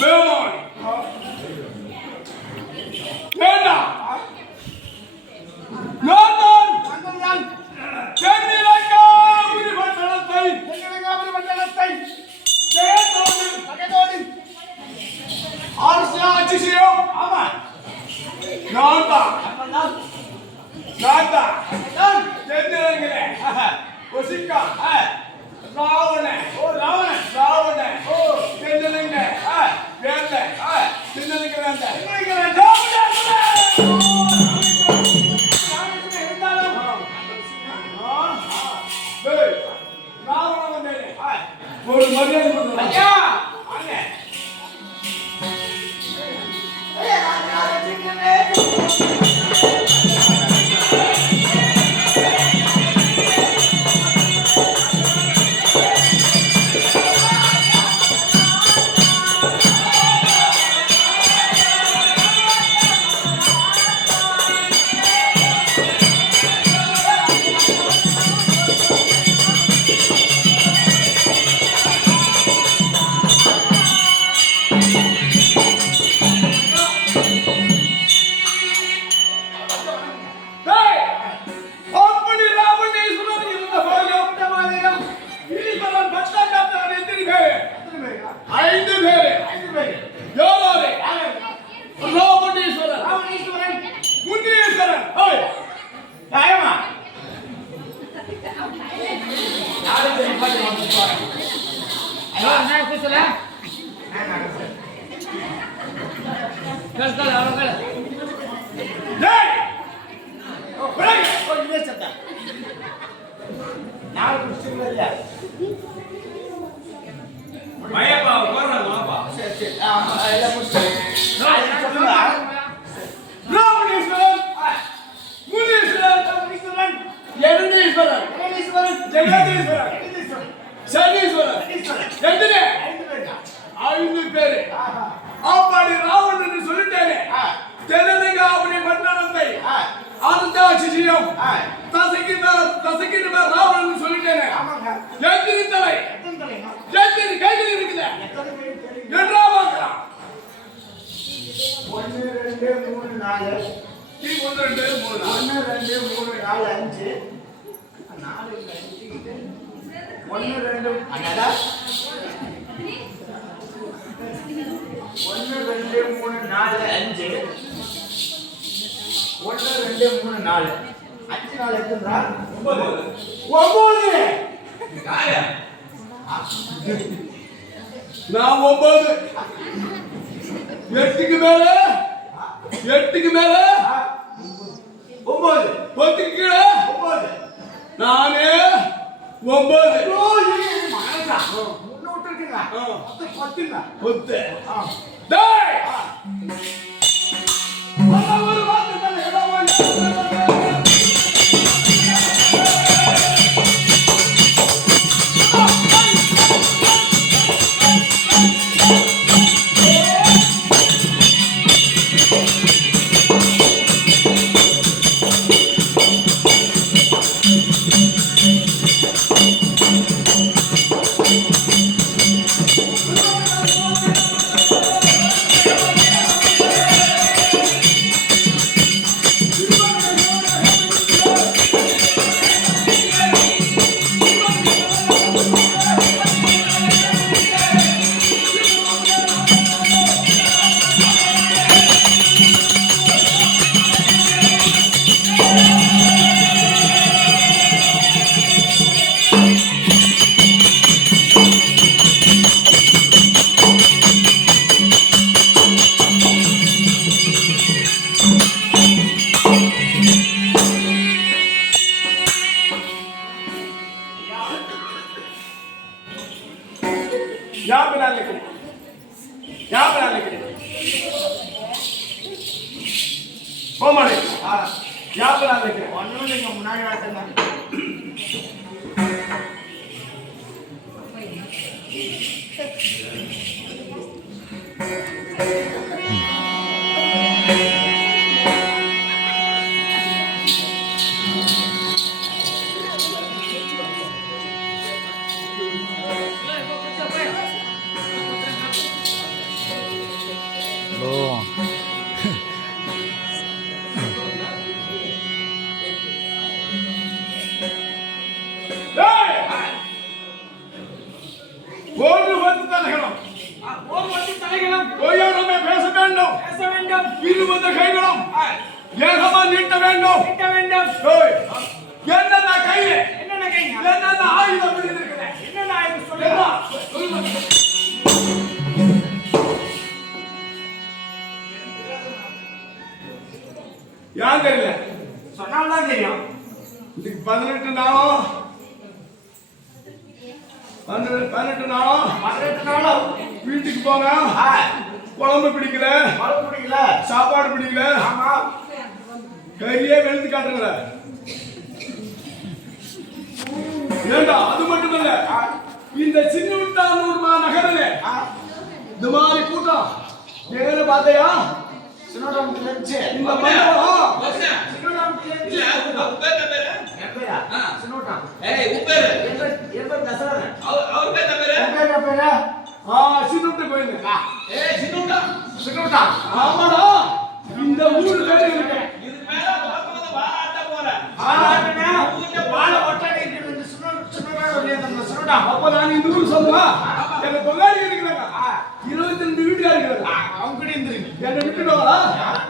Belmont. Nana. London. Chennai uri mandalathai. Jayathodu. Arsa Achisio. Ama. Nanda. Chennai. Osika. Ravana. Ravana. Chennai. ஒரு மரியாதை ஐயா டேய் போடு வந்து தலைகளும் ஒரு வந்து தலைகளும் ஓயாரமே பேச வேண்டும் இருபது கைகளும் ஏகமா நீட்ட வேண்டும் டேய் என்னென்ன கையில என்னென்ன கைங்க என்னென்ன ஆயுதம் இருக்குது என்னென்ன ஆயுதம் சொல்லுங்க யார் தெரியல சொன்னால்தான் தெரியும் இதுக்கு 18 நாளும் 18 நாளும் 18 நாளும் வீட்டுக்கு போங்க குழம்பு பிடிக்கல மழை பிடிக்கல சாப்பாடு பிடிக்கல ஆமா கையே வெளுத்து காட்டுங்கள ஏண்டா அது மட்டும் இல்ல இந்த சின்னூர் நகரில் இந்த மாதிரி கூட்டம் நேரு பார்த்தையா சின்னோடம் தெரிஞ்சு இந்த மண்டபம் சின்னோடம் தெரிஞ்சு இல்ல அவர் பேர் பேரு எப்பயா சின்னோடம் ஏய் உன் பேரு எப்ப தசரன் அவர் பேர் பேரு எப்பயா சின்னூட்டு கோயில் ஏய் சின்னூடா சின்னோடம் ஆமாடா இந்த ஊர் பேரு இருக்கு இதுக்கு மேல பாப்பத வாராட்ட போற ஆனா ஊர்ல வாழ ஒட்டடை இருக்கு சின்னோடம் வெளிய அந்த சின்னோடம் அப்ப நான் இந்த ஊர் சொல்லுவா எங்க பொங்காளி இருக்கிறாங்க 22 வீட்டுக்காரங்க அவங்க கிட்ட இருந்துருங்க என்ன விட்டுடுவாங்களா யார்